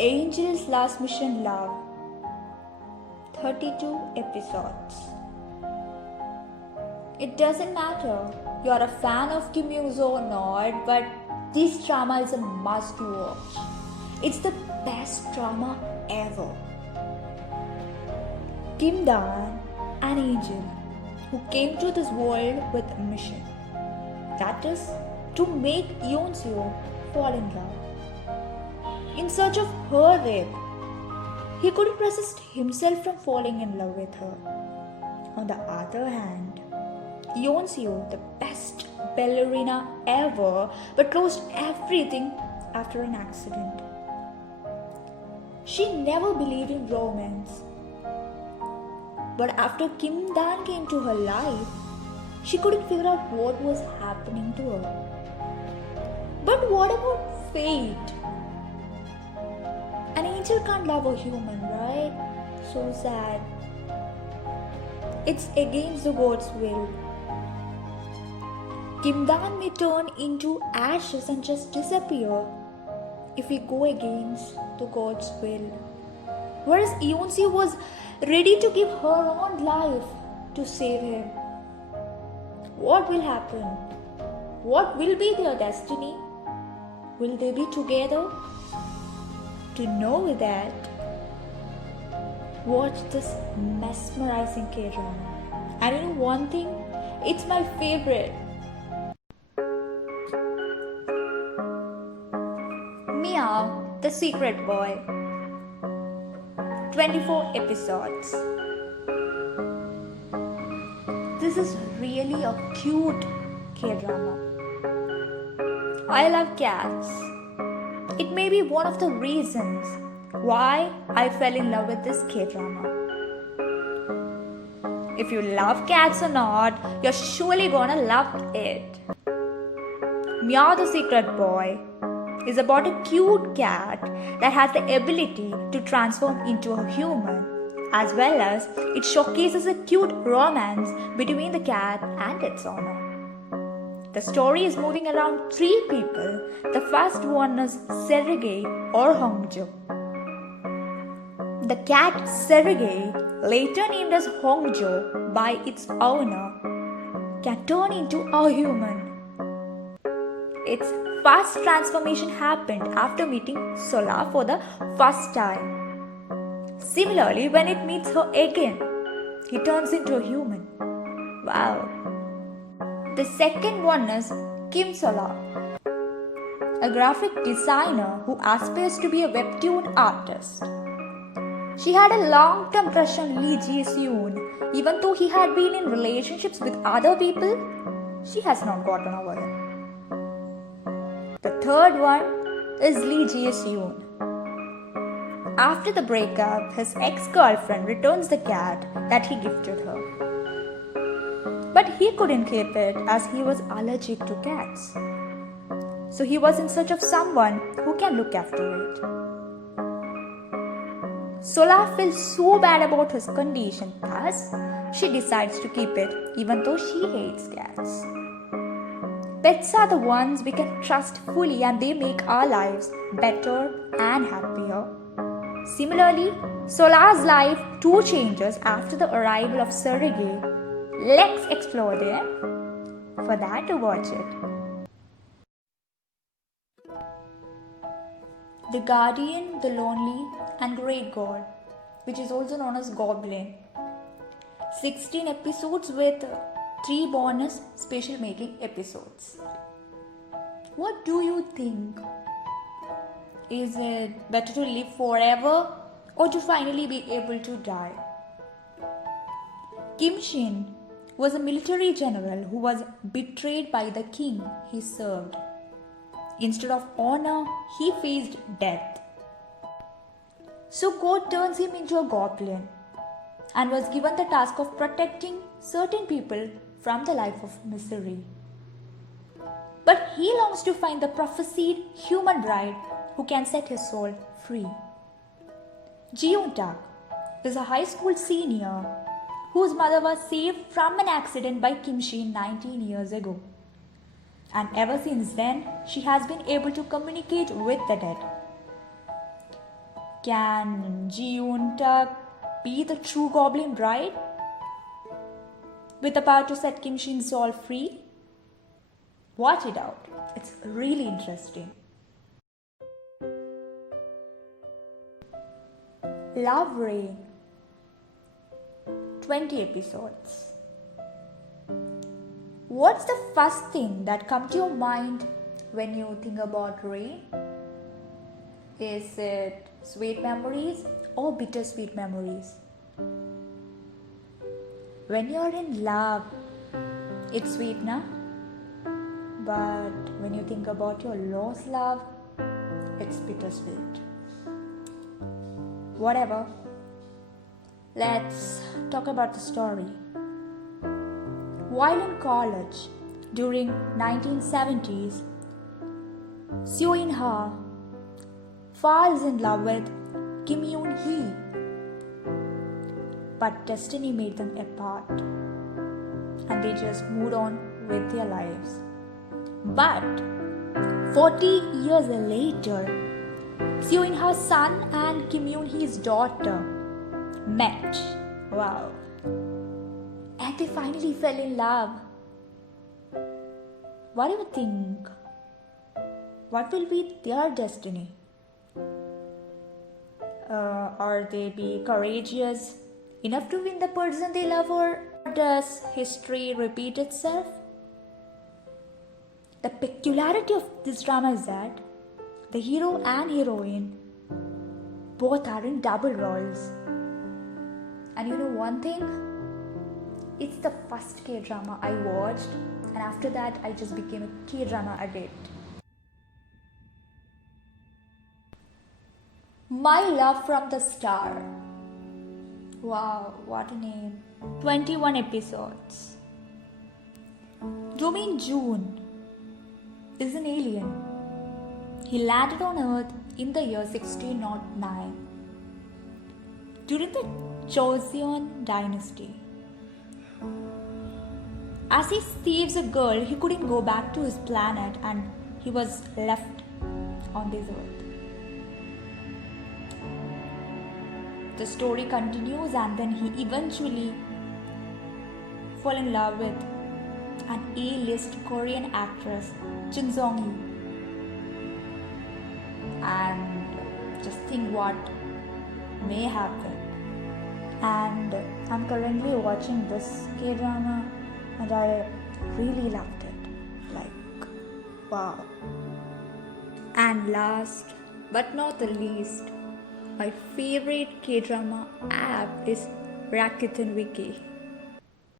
Angel's Last Mission Love. 32 episodes. It doesn't matter you're a fan of Kim Young-soo or not, but this drama is a must watch. It's the best drama ever. Kim Dan, an angel who came to this world with a mission. That is to make Yeon-soo fall in love. In search of her rape, he couldn't resist himself from falling in love with her. On the other hand, Yeon-soo, the best ballerina ever, but lost everything after an accident. She never believed in romance. But after Kim Dan came to her life, she couldn't figure out what was happening to her. But what about fate? An angel can't love a human, right? So sad. It's against the God's will. Kim Dan may turn into ashes and just disappear if we go against the God's will. Whereas Yeon-soo was ready to give her own life to save him. What will happen? What will be their destiny? Will they be together? To know that, watch this mesmerizing K-drama. And you know one thing? It's my favorite. Meow, the Secret Boy. 24 episodes. This is really a cute K-drama. I love cats. It may be one of the reasons why I fell in love with this K-drama. If you love cats or not, you're surely gonna love it. Meow the Secret Boy is about a cute cat that has the ability to transform into a human, as well as it showcases a cute romance between the cat and its owner. The story is moving around three people. The first one is Sergei or Hongjo. The cat Sergei, later named as Hongjo by its owner, can turn into a human. Its first transformation happened after meeting Sola for the first time. Similarly, when it meets her again, he turns into a human. Wow. The second one is Kim Sola, a graphic designer who aspires to be a webtoon artist. She had a long-term crush on Lee Ji-seon. Even though he had been in relationships with other people, she has not gotten over him. The third one is Lee Ji-seon. After the breakup, his ex-girlfriend returns the cat that he gifted her. But he couldn't keep it as he was allergic to cats. So he was in search of someone who can look after it. Sola feels so bad about his condition, thus she decides to keep it even though she hates cats. Pets are the ones we can trust fully and they make our lives better and happier. Similarly, Sola's life too changes after the arrival of Sergei. Let's explore them. For that, to watch it. The Guardian, the Lonely and Great God, which is also known as Goblin. 16 episodes with 3 bonus special making episodes. What do you think? Is it better to live forever or to finally be able to die? Kim Shin was a military general who was betrayed by the king he served. Instead of honor, he faced death. So God turns him into a goblin and was given the task of protecting certain people from the life of misery. But he longs to find the prophesied human bride who can set his soul free. Ji-yoon-tak is a high school senior whose mother was saved from an accident by Kim Shin 19 years ago. And ever since then, she has been able to communicate with the dead. Can Ji-Yoon-tak be the true goblin bride? With the power to set Kim Shin-sol free? Watch it out. It's really interesting. Love Rain. 20 episodes. What's the first thing that comes to your mind when you think about rain? Is it sweet memories or bittersweet memories? When you're in love, it's sweet, na? But when you think about your lost love, it's bittersweet. Whatever. Let's talk about the story. While in college, during 1970s, Seo In-ha falls in love with Kim Yoon-hee. But destiny made them apart, and they just moved on with their lives. But 40 years later, Seo In-ha's son and Kim Yoon-hee's daughter met. Wow. And they finally fell in love. What do you think? What will be their destiny? Are they be courageous enough to win the person they love, or does history repeat itself? The peculiarity of this drama is that the hero and heroine both are in double roles. And you know one thing? It's the first K-drama I watched, and after that I just became a K-drama addict. My Love from the Star. Wow, what a name. 21 episodes. Do Min-joon is an alien. He landed on Earth in the year 1609 during the Joseon dynasty. As he saves a girl, he couldn't go back to his planet and he was left on this earth. The story continues, and then he eventually fell in love with an A-list Korean actress, Jun Song-lee. And just think what may happen. And I'm currently watching this K-drama and I really loved it. Like, wow. And last but not the least, my favorite K-drama app is Rakuten Wiki.